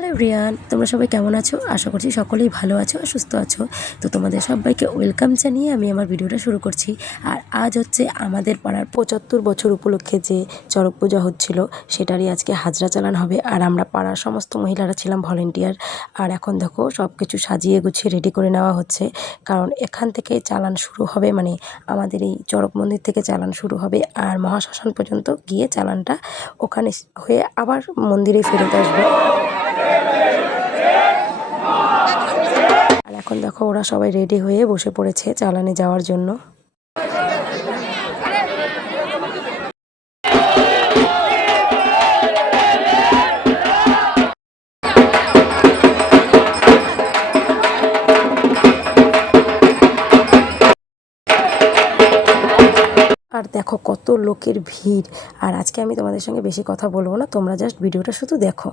Hello everyone, তোমরা সবাই কেমন আছো? আশা করছি সকলেই ভালো আছো আর সুস্থ আছো। তো তোমাদের সবাইকে ওয়েলকাম জানিয়ে আমি আমার ভিডিওটা শুরু করছি। আর আজ হচ্ছে আমাদের পাড়ার 75 বছর উপলক্ষে যে চড়ক পূজা হচ্ছিল সেটারই আজকে হাজরা চালান হবে। আর আমরা পাড়ার সমস্ত মহিলারা ছিলাম ভলেন্টিয়ার। আর এখন দেখো সব কিছু সাজিয়ে গুছিয়ে রেডি করে নেওয়া হচ্ছে, কারণ এখান থেকে চালান শুরু হবে, মানে আমাদের এই চড়ক মন্দির থেকে চালান শুরু হবে আর মহাশ্মশান পর্যন্ত গিয়ে চালানটা ওখানে হয়ে আবার মন্দিরে ফেরত আসবে। আর এখন দেখো ওরা সবাই রেডি হয়ে বসে পড়েছে চালানে যাওয়ার জন্য। আর দেখো কত লোকের ভিড়। আর আজকে আমি তোমাদের সঙ্গে বেশি কথা বলবো না, তোমরা জাস্ট ভিডিওটা শুধু দেখো।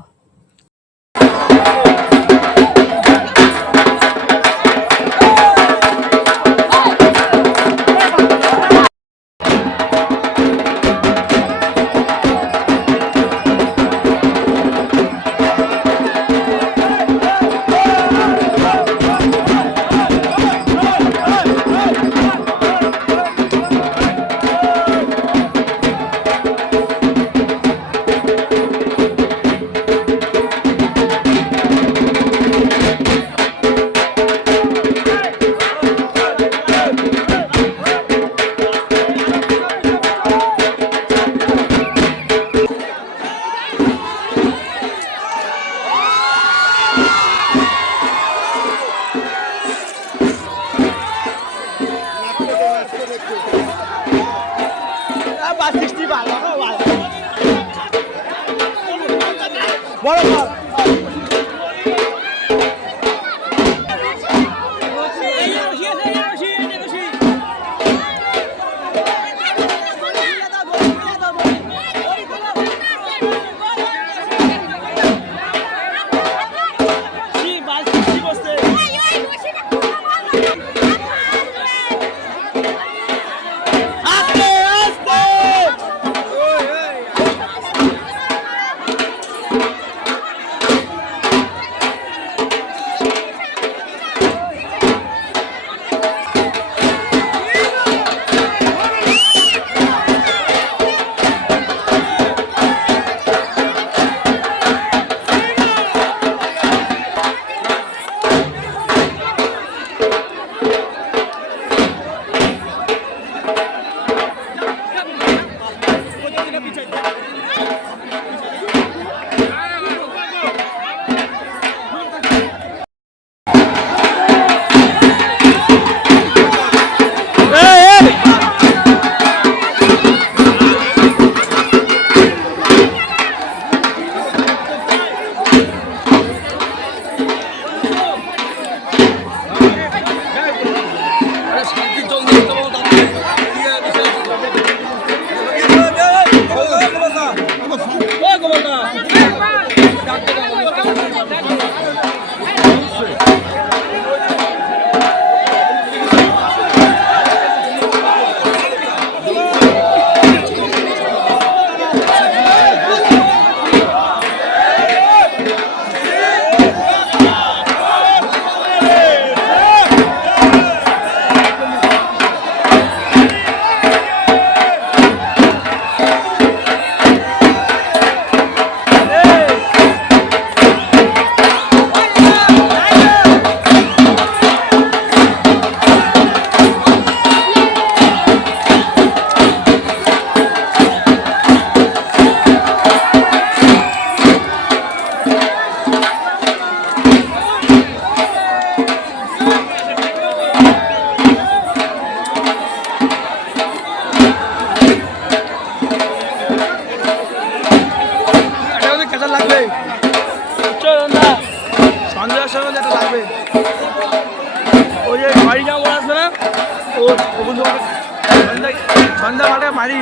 সন্ধ্যা মাঠে মারি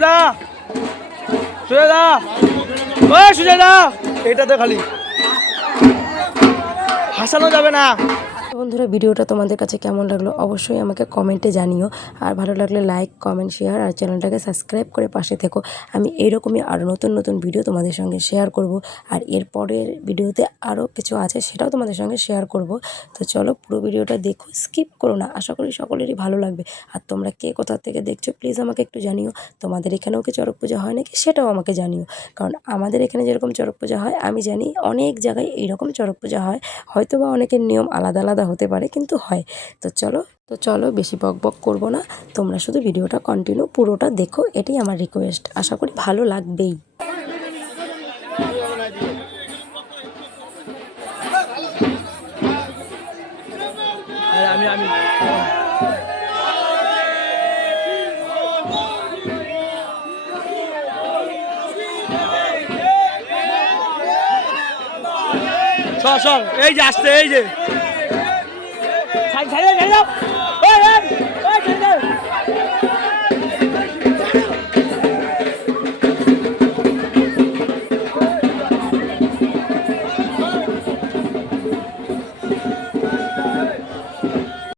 সুজয়দা সুজয়দা ওই সুজয়দা এটাতে খালি হাসানো যাবে না। তো বন্ধুরা, ভিডিওটা তোমাদের কাছে কেমন লাগলো অবশ্যই আমাকে কমেন্টে জানিও। আর ভালো লাগলে লাইক, কমেন্ট, শেয়ার আর চ্যানেলটাকে সাবস্ক্রাইব করে পাশে থেকো। আমি এইরকমই আরও নতুন নতুন ভিডিও তোমাদের সঙ্গে শেয়ার করব। আর এরপরের ভিডিওতে আরও কিছু আছে, সেটাও তোমাদের সঙ্গে শেয়ার করব। তো চলো, পুরো ভিডিওটা দেখো, স্কিপ করো না। আশা করি সকলেরই ভালো লাগবে। আর তোমরা কে কোথা থেকে দেখছো প্লিজ আমাকে একটু জানিও। তোমাদের এখানেও কি চড়ক পূজা হয় নাকি সেটাও আমাকে জানিও। কারণ আমাদের এখানে যেরকম চড়ক পূজা হয় আমি জানি অনেক জায়গায় এইরকম চড়ক পূজা হয়। হয়তো বা অনেকের নিয়ম আলাদা আলাদা হতে পারে, কিন্তু হয়। তো চলো বেশি বক বক করবো না। তোমরা শুধু ভিডিওটা কন্টিনিউ পুরোটা দেখো, এটাই আমার রিকোয়েস্ট। আশা করি ভালো লাগবেই। আমি সর এই যে আসছে, এই যে ছাড় ছাড় ছাড়